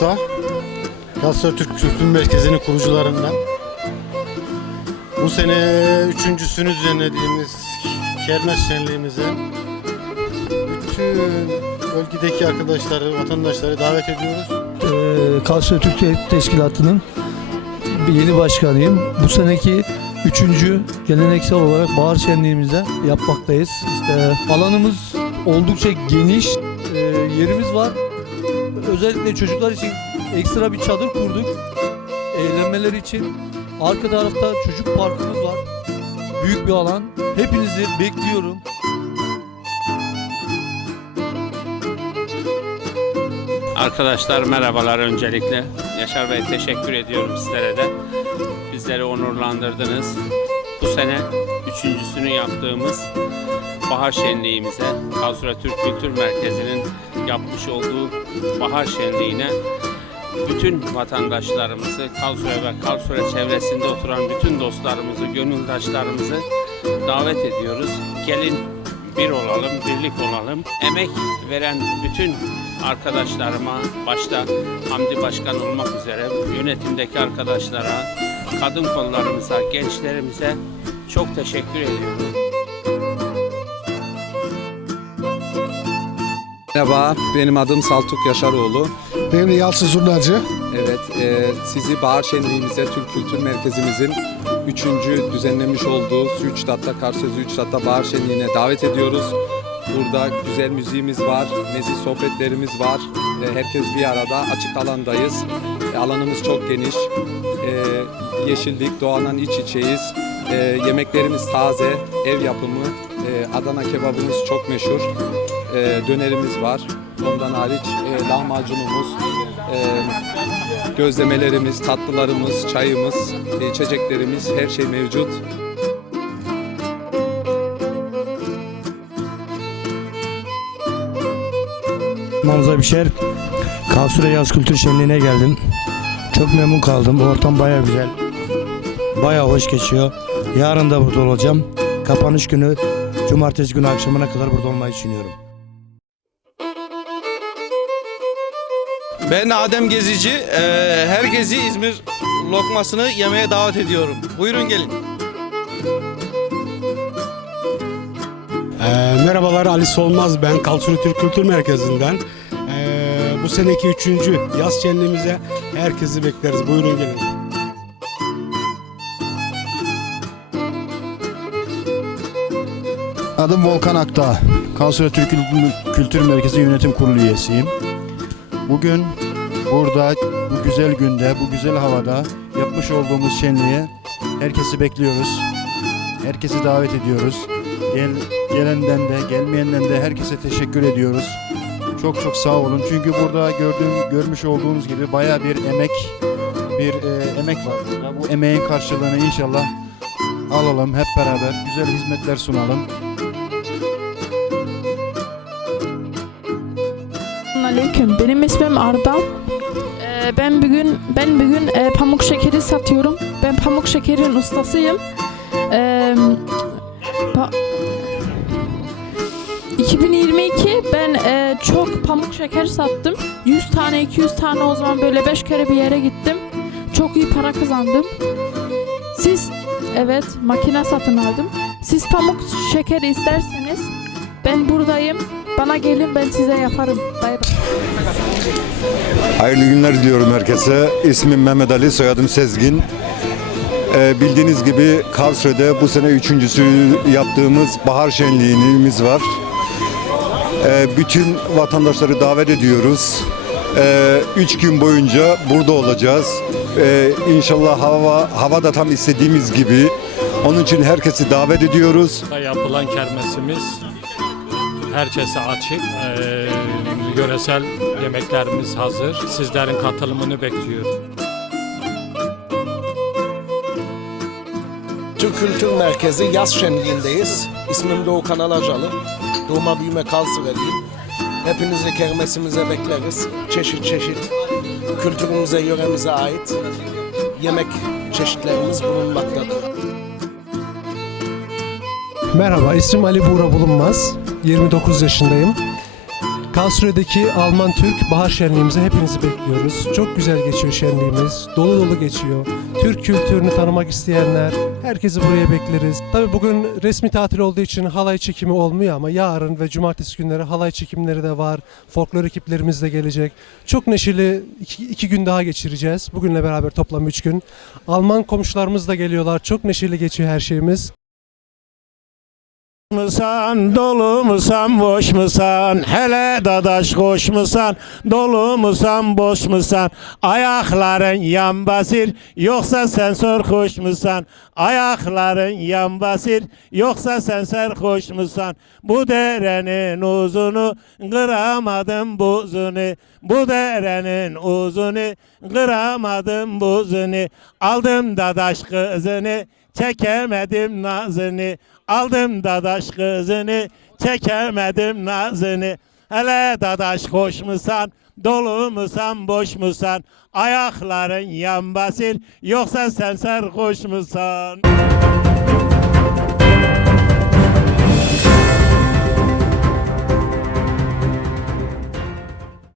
Galatasaray Türk Kültür Merkezi'nin kurucularından. Bu sene üçüncüsünü düzenlediğimiz Kermes Şenliğimize bütün bölgedeki arkadaşları, vatandaşları davet ediyoruz. Ee, Kalsiyo Türkiye Teşkilatı'nın yeni başkanıyım. Bu seneki üçüncü geleneksel olarak bahar şenliğimizde yapmaktayız. İşte alanımız oldukça geniş, ee, yerimiz var. Özellikle çocuklar için ekstra bir çadır kurduk. Eğlenmeleri için. Arka tarafta çocuk parkımız var. Büyük bir alan. Hepinizi bekliyorum. Arkadaşlar merhabalar öncelikle. Yaşar Bey teşekkür ediyorum sizlere de. Bizleri onurlandırdınız. Bu sene üçüncüsünü yaptığımız Bahar Şenliğimize, Kavsura Türk Kültür Merkezi'nin yapmış olduğu Bahar Şenliği'ne bütün vatandaşlarımızı, Kavsura ve Kavsura çevresinde oturan bütün dostlarımızı, gönüldaşlarımızı davet ediyoruz. Gelin bir olalım, birlik olalım. Emek veren bütün arkadaşlarıma, başta Hamdi Başkan olmak üzere yönetimdeki arkadaşlara, kadın kollarımıza, gençlerimize çok teşekkür ediyorum. Merhaba, benim adım Saltuk Yaşaroğlu. Benim de Yalçın Zurnacı. Evet, e, sizi Bahar Şenliğimize, Türk Kültür Merkezimizin 3. düzenlemiş olduğu Süğüçtat'ta, Karsözü Üçtat'ta Bahar Şenliği'ne davet ediyoruz. Burada güzel müziğimiz var, nezih sohbetlerimiz var. E, herkes bir arada, açık alandayız. E, alanımız çok geniş. E, yeşillik, doğanın iç içeyiz. E, yemeklerimiz taze, ev yapımı. E, Adana kebabımız çok meşhur. E, dönerimiz var. Ondan hariç e, lahmacunumuz, e, gözlemelerimiz, tatlılarımız, çayımız, e, içeceklerimiz her şey mevcut. Manza Bişer. Kavsure Yaz Kültür Şenliği'ne geldim. Çok memnun kaldım. Ortam baya güzel. Baya hoş geçiyor. Yarın da burada olacağım. Kapanış günü cumartesi günü akşamına kadar burada olmayı düşünüyorum. Ben Adem Gezici. Eee, herkesi İzmir lokmasını yemeye davet ediyorum. Buyurun gelin. Ee, merhabalar Ali Solmaz ben. Kalsuri Türk Kültür Merkezi'nden. Ee, bu seneki üçüncü yaz şenliğimize herkesi bekleriz. Buyurun gelin. Adım Volkan Akdağ. Kansura Türk Kültür Merkezi Yönetim Kurulu üyesiyim. Bugün burada bu güzel günde, bu güzel havada yapmış olduğumuz şenliğe herkesi bekliyoruz. Herkesi davet ediyoruz. Gel, gelenden de, gelmeyenden de herkese teşekkür ediyoruz. Çok çok sağ olun. Çünkü burada gördüğüm, görmüş olduğunuz gibi bayağı bir emek, bir e, emek var burada. Bu emeğin karşılığını inşallah alalım hep beraber. Güzel hizmetler sunalım. Aleyküm. Benim ismim Arda. Ee, ben bugün ben bugün e, pamuk şekeri satıyorum. Ben pamuk şekerin ustasıyım. Ee, pa- 2022 ben e, çok pamuk şeker sattım. 100 tane 200 tane o zaman böyle 5 kere bir yere gittim. Çok iyi para kazandım. Siz evet makine satın aldım. Siz pamuk şekeri isterseniz ben buradayım. Bana gelin ben size yaparım. Bay bay. Hayırlı günler diliyorum herkese. İsmim Mehmet Ali, soyadım Sezgin. Ee, bildiğiniz gibi Karsö'de bu sene üçüncüsü yaptığımız bahar şenliğimiz var. Ee, bütün vatandaşları davet ediyoruz. Ee, üç gün boyunca burada olacağız. Ee, inşallah hava hava da tam istediğimiz gibi. Onun için herkesi davet ediyoruz. yapılan kermesimiz herkese açık. Ee, yöresel yemeklerimiz hazır. Sizlerin katılımını bekliyorum. Türk Kültür Merkezi yaz şenliğindeyiz. İsmim Doğukan Alacalı. Doğma büyüme Kalsıveliyim. Hepinizi kermesimize bekleriz. Çeşit çeşit kültürümüze, yöremize ait yemek çeşitlerimiz bulunmaktadır. Merhaba, ismim Ali Buğra Bulunmaz. 29 yaşındayım. Karlsruhe'deki Alman Türk Bahar Şenliğimize hepinizi bekliyoruz. Çok güzel geçiyor şenliğimiz. Dolu dolu geçiyor. Türk kültürünü tanımak isteyenler herkesi buraya bekleriz. Tabii bugün resmi tatil olduğu için halay çekimi olmuyor ama yarın ve cumartesi günleri halay çekimleri de var. Folklor ekiplerimiz de gelecek. Çok neşeli iki, iki gün daha geçireceğiz. Bugünle beraber toplam üç gün. Alman komşularımız da geliyorlar. Çok neşeli geçiyor her şeyimiz. Musan, dolu musan, boş musan? Hele dadaş koş musan, dolu musan, boş musan? Ayakların yan basir, yoksa sen sarhoş musan? Ayakların yan basir, yoksa sen sarhoş musan? Bu derenin uzunu, kıramadım buzunu. Bu derenin uzunu, kıramadım buzunu. Aldım dadaş kızını, çekemedim nazını. Aldım dadaş kızını, çekemedim nazını. Hele dadaş koş musan, dolu musan, boş musan? Ayakların yan basir, yoksa sen sarhoş musan?